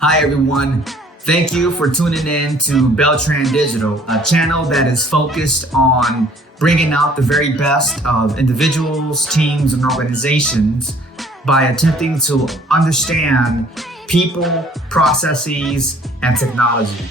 Hi everyone, thank you for tuning in to Beltran Digital, a channel that is focused on bringing out the very best of individuals, teams, and organizations by attempting to understand people, processes, and technology.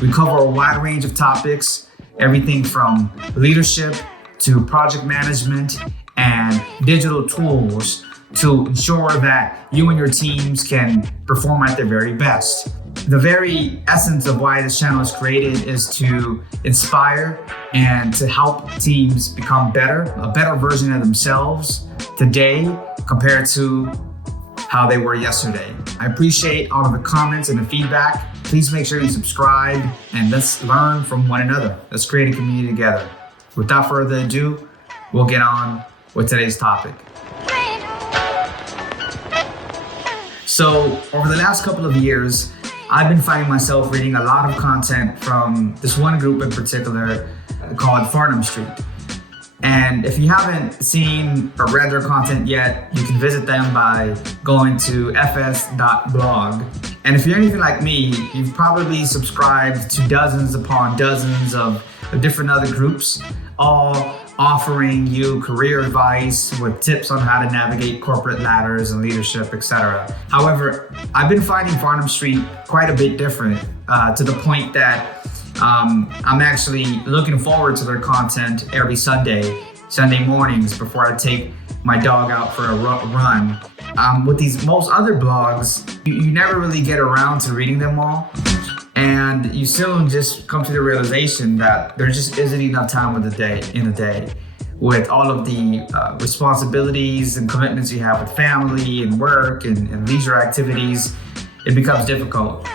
We cover a wide range of topics, everything from leadership to project management and digital tools to ensure that you and your teams can perform at their very best. The very essence of why this channel is created is to inspire and to help teams become better, a better version of themselves today compared to how they were yesterday. I appreciate all of the comments and the feedback. Please make sure you subscribe and let's learn from one another. Let's create a community together. Without further ado, we'll get on with today's topic. So over the last couple of years, I've been finding myself reading a lot of content from this one group in particular called Farnam Street. And if you haven't seen or read their content yet, you can visit them by going to fs.blog. And if you're anything like me, you've probably subscribed to dozens upon dozens of different other groups, all offering you career advice with tips on how to navigate corporate ladders and leadership, etc. However, I've been finding Farnam Street quite a bit different to the point that I'm actually looking forward to their content every Sunday mornings before I take my dog out for a run. With these most other blogs, you never really get around to reading them all. And you soon just come to the realization that there just isn't enough time in a day with all of the responsibilities and commitments you have with family and work and leisure activities. It becomes difficult.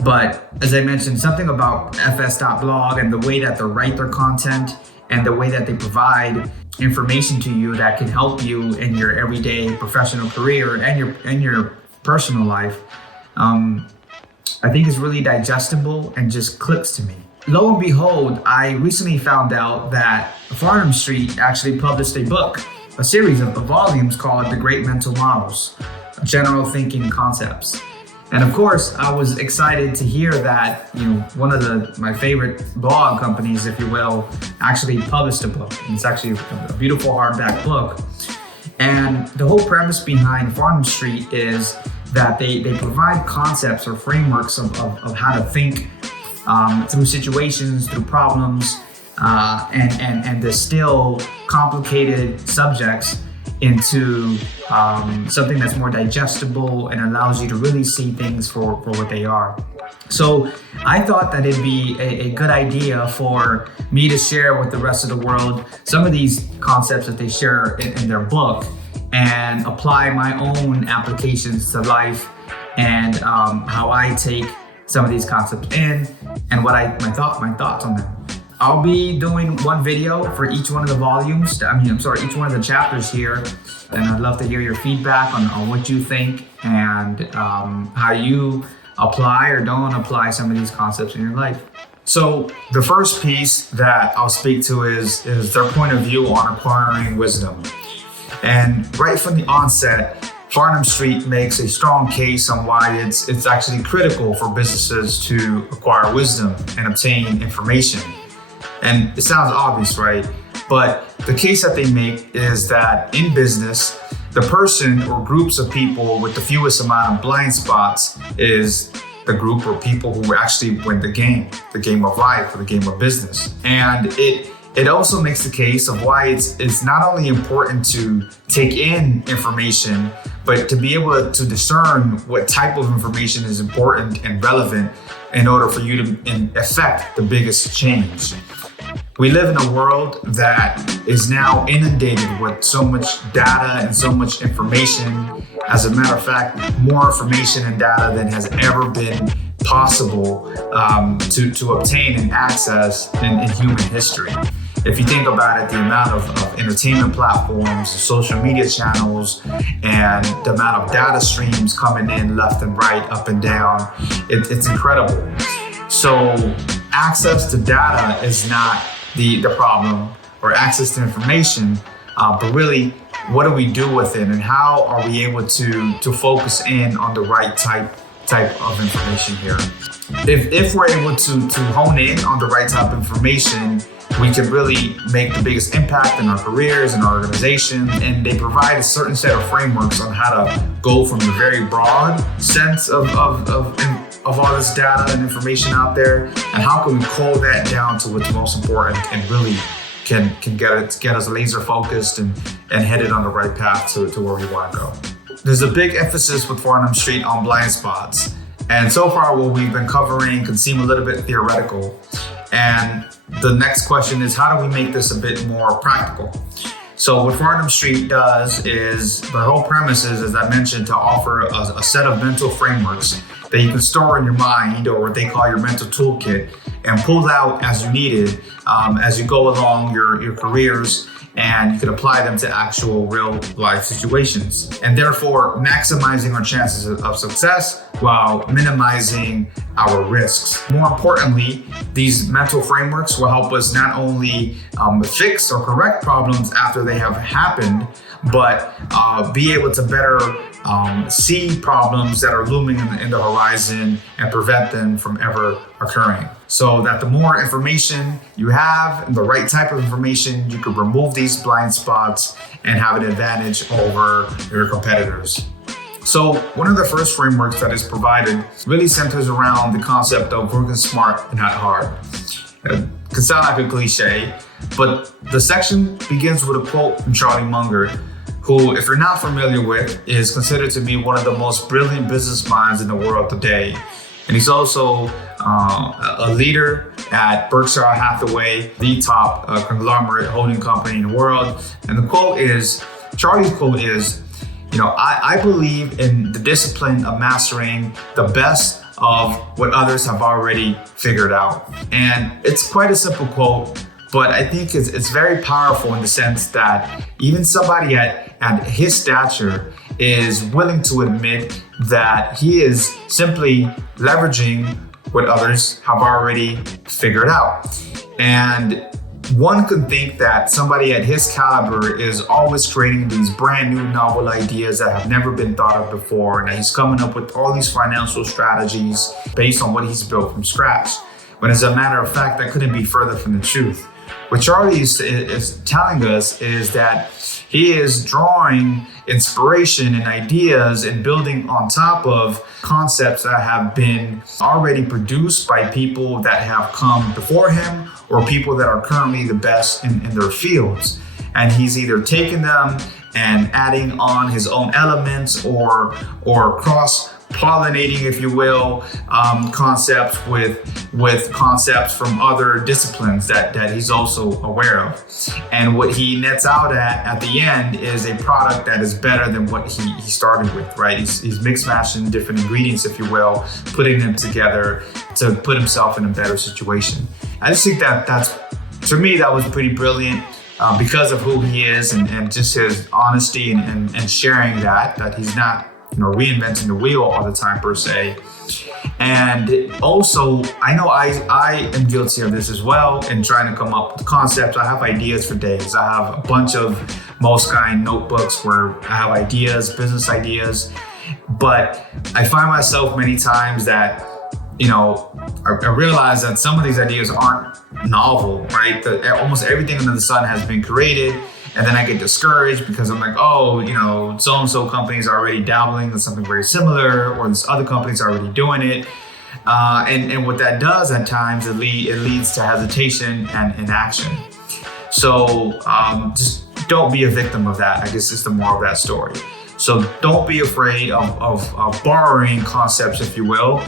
But as I mentioned, something about fs.blog and the way that they write their content and the way that they provide information to you that can help you in your everyday professional career and your personal life, I think is really digestible and just clicks to me. Lo and behold, I recently found out that Farnam Street actually published a series of volumes called The Great Mental Models, General Thinking Concepts. And of course, I was excited to hear that, one of my favorite blog companies, if you will, actually published a book. And it's actually a beautiful hardback book. And the whole premise behind Farnam Street is that they provide concepts or frameworks of how to think through situations, through problems, and distill complicated subjects into something that's more digestible and allows you to really see things for what they are. So I thought that it'd be a good idea for me to share with the rest of the world some of these concepts that they share in their book and apply my own applications to life and how I take some of these concepts in and my thoughts on them. I'll be doing one video for each one of the volumes. Each one of the chapters here. And I'd love to hear your feedback on what you think and how you apply or don't apply some of these concepts in your life. So the first piece that I'll speak to is their point of view on acquiring wisdom. And right from the onset, Farnam Street makes a strong case on why it's actually critical for businesses to acquire wisdom and obtain information. And it sounds obvious, right? But the case that they make is that in business, the person or groups of people with the fewest amount of blind spots is the group or people who actually win the game of life or the game of business. And it also makes the case of why it's not only important to take in information, but to be able to discern what type of information is important and relevant in order for you to effect the biggest change. We live in a world that is now inundated with so much data and so much information. As a matter of fact, more information and data than has ever been possible to obtain and access in human history. If you think about it, the amount of entertainment platforms, social media channels, and the amount of data streams coming in left and right, up and down, it's incredible. So access to data is not the problem, or access to information, but really what do we do with it and how are we able to focus in on the right type type of information here. If we're able to hone in on the right type of information, we can really make the biggest impact in our careers and our organization. And they provide a certain set of frameworks on how to go from the very broad sense of all this data and information out there, and how can we cull that down to what's most important and really can get us laser focused and headed on the right path to where we want to go. There's a big emphasis with Farnam Street on blind spots. And so far what we've been covering can seem a little bit theoretical. And the next question is, how do we make this a bit more practical? So what Farnam Street does is, the whole premise is, as I mentioned, to offer a set of mental frameworks that you can store in your mind, or what they call your mental toolkit, and pull out as you need it as you go along your careers, and you can apply them to actual real life situations, and therefore maximizing our chances of success while minimizing our risks. More importantly, these mental frameworks will help us not only fix or correct problems after they have happened, but be able to better see problems that are looming in the horizon and prevent them from ever occurring. So that the more information you have, and the right type of information, you can remove these blind spots and have an advantage over your competitors. So one of the first frameworks that is provided really centers around the concept of working smart and not hard. It can sound like a cliche, but the section begins with a quote from Charlie Munger, who, if you're not familiar with, is considered to be one of the most brilliant business minds in the world today. And he's also a leader at Berkshire Hathaway, the top conglomerate holding company in the world. And Charlie's quote is, I believe in the discipline of mastering the best of what others have already figured out. And it's quite a simple quote, but I think it's very powerful in the sense that even somebody at his stature is willing to admit that he is simply leveraging what others have already figured out. And one could think that somebody at his caliber is always creating these brand new novel ideas that have never been thought of before, and that he's coming up with all these financial strategies based on what he's built from scratch. When as a matter of fact, that couldn't be further from the truth. What Charlie is telling us is that he is drawing inspiration and ideas and building on top of concepts that have been already produced by people that have come before him, or people that are currently the best in their fields. And he's either taking them and adding on his own elements, or cross-pollinating, if you will, concepts with concepts from other disciplines that he's also aware of. And what he nets out at the end is a product that is better than what he started with, right? He's mix matching different ingredients, if you will, putting them together to put himself in a better situation. I just think to me, that was pretty brilliant because of who he is and just his honesty and sharing that he's not reinventing the wheel all the time per se. And also, I know I am guilty of this as well in trying to come up with concepts. I have ideas for days. I have a bunch of Moleskine notebooks where I have ideas, business ideas, but I find myself many times that I realize that some of these ideas aren't novel, right? Almost everything under the sun has been created. And then I get discouraged because I'm like, so-and-so company is already dabbling in something very similar, or this other company is already doing it. And what that does at times, it leads to hesitation and inaction. So just don't be a victim of that. I guess it's the moral of that story. So don't be afraid of borrowing concepts, if you will,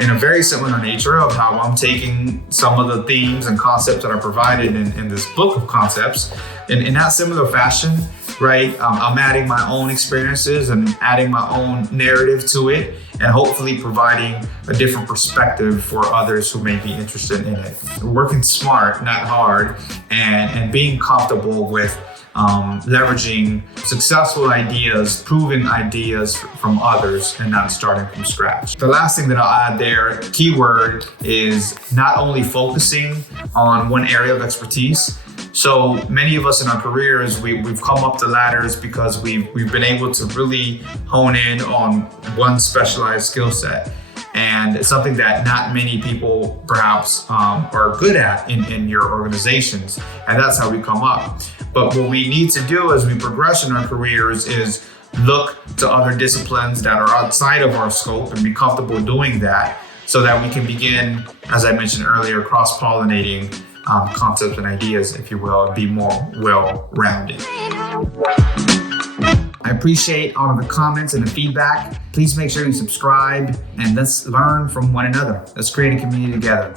in a very similar nature of how I'm taking some of the themes and concepts that are provided in this book of concepts in that similar fashion, right? I'm adding my own experiences and adding my own narrative to it, and hopefully providing a different perspective for others who may be interested in it. Working smart, not hard, and being comfortable with leveraging successful ideas, proven ideas from others, and not starting from scratch. The last thing that I'll add there, keyword, is not only focusing on one area of expertise, So many of us in our careers, we've come up the ladders because we've been able to really hone in on one specialized skill set. And it's something that not many people perhaps are good at in your organizations. And that's how we come up. But what we need to do as we progress in our careers is look to other disciplines that are outside of our scope and be comfortable doing that so that we can begin, as I mentioned earlier, cross-pollinating concepts and ideas, if you will, and be more well-rounded. I appreciate all of the comments and the feedback. Please make sure you subscribe and let's learn from one another. Let's create a community together.